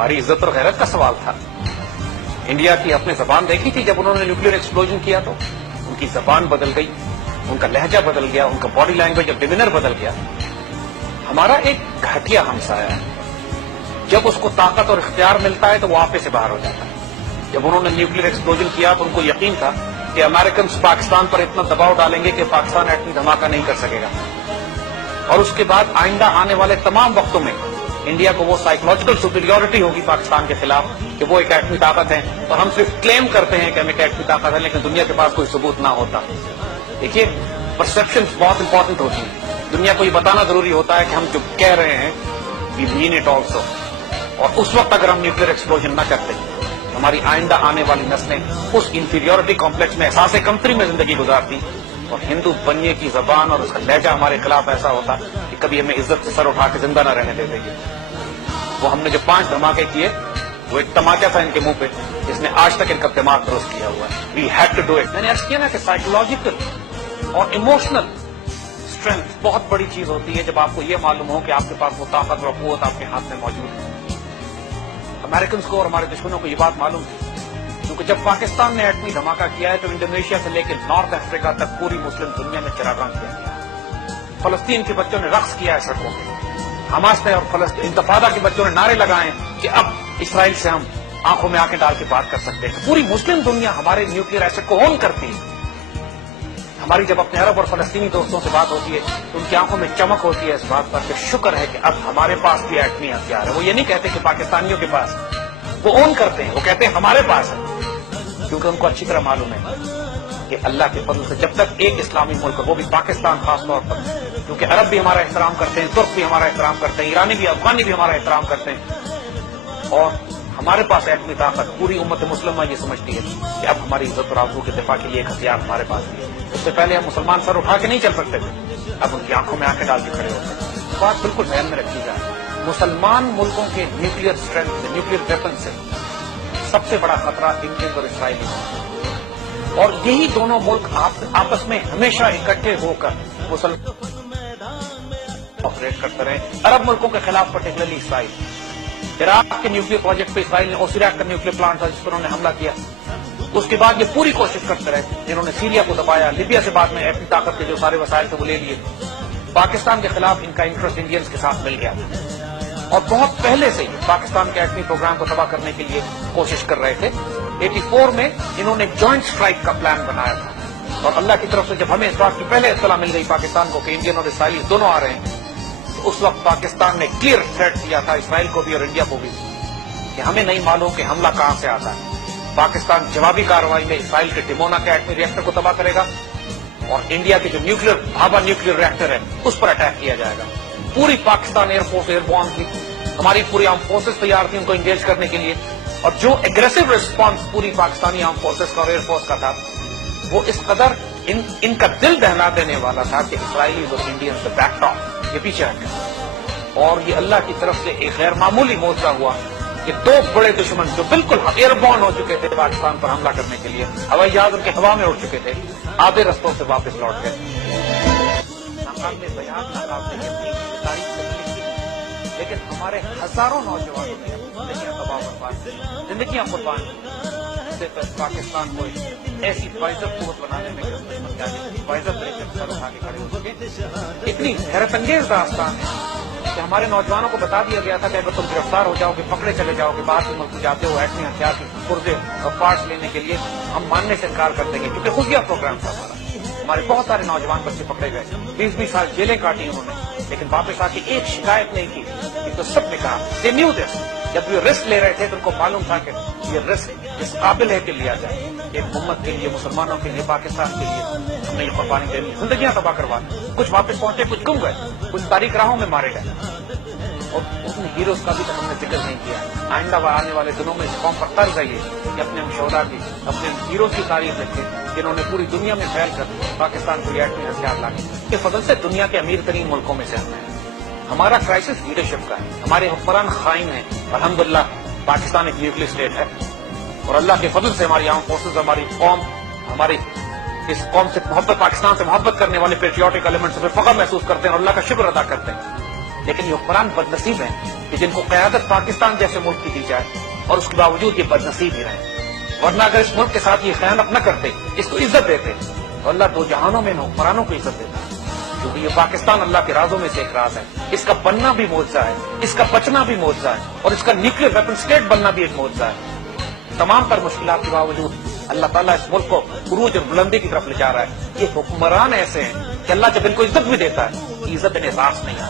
हमारी इज्जत और गैरत का सवाल था। इंडिया की आपने जबान देखी थी जब उन्होंने न्यूक्लियर एक्सप्लोजन किया तो उनकी जबान बदल गई, उनका लहजा बदल गया, उनका बॉडी लैंग्वेज और डिमिनर बदल गया। हमारा एक घटिया हमसाया है, जब उसको ताकत और इख्तियार मिलता है तो वो आपे से बाहर हो जाता है। जब उन्होंने न्यूक्लियर एक्सप्लोजन किया तो उनको यकीन था कि अमेरिकन पाकिस्तान पर इतना दबाव डालेंगे कि पाकिस्तान एटमी धमाका नहीं कर सकेगा, और उसके बाद आइंदा आने वाले तमाम वक्तों में इंडिया को वो साइकोलॉजिकल सुपीरियरिटी होगी पाकिस्तान के खिलाफ कि वो एक एटमी ताकत है, और हम सिर्फ क्लेम करते हैं कि हम एक एटमी ताकत है, लेकिन दुनिया के पास कोई सबूत ना होता। देखिए, परसेप्शन बहुत इंपॉर्टेंट होती है। दुनिया को ये बताना जरूरी होता है कि हम जो कह रहे हैं वी मीन इट ऑल्सो, और उस वक्त अगर हम न्यूक्लियर एक्सप्लोजन न करते, हमारी आइंदा आने वाली नस्लें उस इंफीरियोरिटी कॉम्प्लेक्स में एहसास कमतरी में जिंदगी गुजारती, और हिंदू बनने की जबान और उसका लहजा हमारे खिलाफ ऐसा होता कि कभी हमें इज्जत से सर उठा के जिंदा न रहने दे देगी। वो हमने जो 5 धमाके किए वो एक तमाचा था इनके मुंह पे, जिसने आज तक इनका दिमाग दुरुस्त किया हुआ है। We had to do it. मैंने अर्ज किया ना कि साइकोलॉजिकल और इमोशनल स्ट्रेंथ बहुत बड़ी चीज होती है, जब आपको ये मालूम हो कि आपके पास वो ताकत और कुव्वत आपके हाथ में मौजूद है। अमेरिकन को और हमारे दुश्मनों को ये बात मालूम थी, क्योंकि जब पाकिस्तान ने एटमी धमाका किया है तो इंडोनेशिया से लेकर नॉर्थ अफ्रीका तक पूरी मुस्लिम दुनिया में चिरागां किया गया। फलस्तीन के बच्चों ने रक्स किया है सड़कों पर, हमास ने और फलस्तीन इंतफादा के बच्चों ने नारे लगाए कि अब इसराइल से हम आंखों में आंखें डाल के बात कर सकते हैं। पूरी मुस्लिम दुनिया हमारे न्यूक्लियर एसेट को ओन करती है। हमारी जब अपने अरब और फलस्तीनी दोस्तों से बात होती है तो उनकी आंखों में चमक होती है इस बात पर कि शुक्र है कि अब हमारे पास भी एटमी हथियार है। वो ये नहीं कहते कि पाकिस्तानियों के पास, वो ओन करते हैं, वो कहते हैं हमारे पास है, क्योंकि उनको अच्छी तरह मालूम है कि अल्लाह के फजल से जब तक एक इस्लामी मुल्क, वो भी पाकिस्तान खास तौर पर, क्योंकि अरब भी हमारा एहतराम करते हैं, तुर्क भी हमारा एहतराम करते हैं, ईरानी भी, अफगानी भी हमारा एहतराम करते हैं, और हमारे पास एटमी ताकत, पूरी उम्मत मुस्लिमा ये समझती है कि अब हमारी इज्जत और आबरू के दिफा के लिए एक हथियार हमारे पास है। उससे पहले हम मुसलमान सर उठा के नहीं चल सकते थे, अब उनकी आंखों में आंखें डाल के खड़े हो सकते। बात बिल्कुल ध्यान में रखी जाए, मुसलमान मुल्कों के न्यूक्लियर स्ट्रेंथ से, न्यूक्लियर वेपन से सबसे बड़ा खतरा इंडियन और इसराइली है, और यही दोनों मुल्क आपस में हमेशा इकट्ठे होकर मुसलमान ऑपरेट करते रहे। अरब मुल्कों के खिलाफ पर्टिकुलरली इसराइल, इराक के न्यूक्लियर प्रोजेक्ट पे इसराइल ने, ओसिराक का न्यूक्लियर प्लांट था जिस पर उन्होंने हमला किया, उसके बाद ये पूरी कोशिश करते रहे, जिन्होंने सीरिया को दबाया, लिबिया से बाद में एटमी ताकत के जो सारे वसाइल थे वो ले लिए। पाकिस्तान के खिलाफ इनका इंटरेस्ट इंडियंस के साथ मिल गया, और बहुत पहले से ही पाकिस्तान के एटमी प्रोग्राम को तबाह करने के लिए कोशिश कर रहे थे। 84 में इन्होंने जॉइंट स्ट्राइक का प्लान बनाया था, और अल्लाह की तरफ से जब हमें इस बात की पहले इत्तला मिल गई पाकिस्तान को कि इंडियन और इसराइली दोनों आ रहे हैं, तो उस वक्त पाकिस्तान ने क्लियर थ्रेट दिया था इसराइल को भी और इंडिया को भी कि हमें नहीं मालूम कि हमला कहां से आता है। पाकिस्तान जवाबी कार्रवाई में इसराइल के डिमोना के एटमी रिएक्टर को तबाह करेगा, और इंडिया के जो न्यूक्लियर भाभा न्यूक्लियर रिएक्टर है उस पर अटैक किया जाएगा। पूरी पाकिस्तान एयरफोर्स एयरबॉर्न थी, हमारी पूरी आर्म फोर्सेस तैयार थी उनको इंगेज करने के लिए, और जो एग्रेसिव रिस्पॉन्स पूरी पाकिस्तानी आर्म फोर्सेस का और एयरफोर्स का था वो इस कदर इनका दिल दहला देने वाला था कि इसराइली और इंडियन से बैकटॉप, ये पीछे हट गए। और ये अल्लाह की तरफ से एक गैर मामूली मोर्चा हुआ कि 2 बड़े दुश्मन जो बिल्कुल एयरबॉर्न हो चुके थे पाकिस्तान पर हमला करने के लिए, हवाई जहाज उनके हवा में उड़ चुके थे, आधे रस्तों से वापस लौट गए। लेकिन हमारे हजारों नौजवानों ने जिंदगियां तबाह बर्बाद, जिंदगियां कुर्बान से पाकिस्तान को ऐसी बाइज्जत कुव्वत बनाने में बाइज्जत तरीके से सर उठा के खड़े हो चुके। इतनी हैरत अंगेज दास्तान है कि हमारे नौजवानों को बता दिया गया था कि अगर तुम गिरफ्तार हो जाओगे, पकड़े चले जाओगे, बाहर के मुल्क जाते हो एटमी हथियार के पुर्जे और पार्ट्स लेने के लिए, हम मानने से इनकार कर देंगे, क्योंकि खुफिया प्रोग्राम था हमारा। हमारे बहुत सारे नौजवान बच्चे पकड़े गए, 20-20 साल जेलें काटी उन्होंने, लेकिन वापस आके एक शिकायत नहीं की। तो सबने कहा दे न्यू दिस, जब ये रिस्क ले रहे थे तो उनको मालूम था कि ये रिस्क इस काबिल है कि लिया जाए। एक उम्मत के लिए, मुसलमानों के लिए, पाकिस्तान के लिए हमने ये कुर्बानी दे दी, जिंदगियां तबाह करवा दी। कुछ वापस पहुंचे, कुछ गुम गए, कुछ तारीख राहों में मारे गए, और उन हीरोज का भी तक हमने जिक्र नहीं किया। आइंदा आने वाले दिनों में इस कौम पर तर्ज है ये कि अपने शोहदा की, अपने हीरोज की तारीफ रखें जिन्होंने पूरी दुनिया में फैल कर पाकिस्तान को एटमी हथियार लाए। के फजल से दुनिया के अमीर तरीन मुल्कों में से हमें हमारा क्राइसिस लीडरशिप का है, हमारे हुक्मरान खाइन है। अल्हम्दुलिल्लाह पाकिस्तान एक न्यूक्लियर स्टेट है, और अल्लाह के फजल से हमारी आर्म फोर्सेज, हमारी कौम, हमारी इस कौम से मोहब्बत, पाकिस्तान से मोहब्बत करने वाले पेट्रियोटिक एलिमेंट्स से फख्र महसूस करते हैं और अल्लाह का शुक्र अदा करते हैं। لیکن یہ حکمران بدنصیب ہیں کہ جن کو قیادت پاکستان جیسے ملک کی دی جائے اور اس کے باوجود یہ بدنصیب ہی رہے. ورنہ اگر اس ملک کے ساتھ یہ خیانت نہ کرتے, اس کو عزت دیتے, تو اللہ دو جہانوں میں ان حکمرانوں کو عزت دیتا. کیونکہ یہ پاکستان اللہ کے رازوں میں سے ایک راز ہے. اس کا بننا بھی معجزہ ہے, اس کا بچنا بھی معجزہ ہے, اور اس کا نیوکلیر ویپن اسٹیٹ بننا بھی ایک معجزہ ہے. تمام تر مشکلات کے باوجود اللہ تعالیٰ اس ملک کو عروج اور بلندی کی طرف لے جا رہا ہے. یہ حکمران ایسے ہیں کہ اللہ جب ان کو عزت بھی دیتا ہے, عزت انہیں احساس نہیں آتا.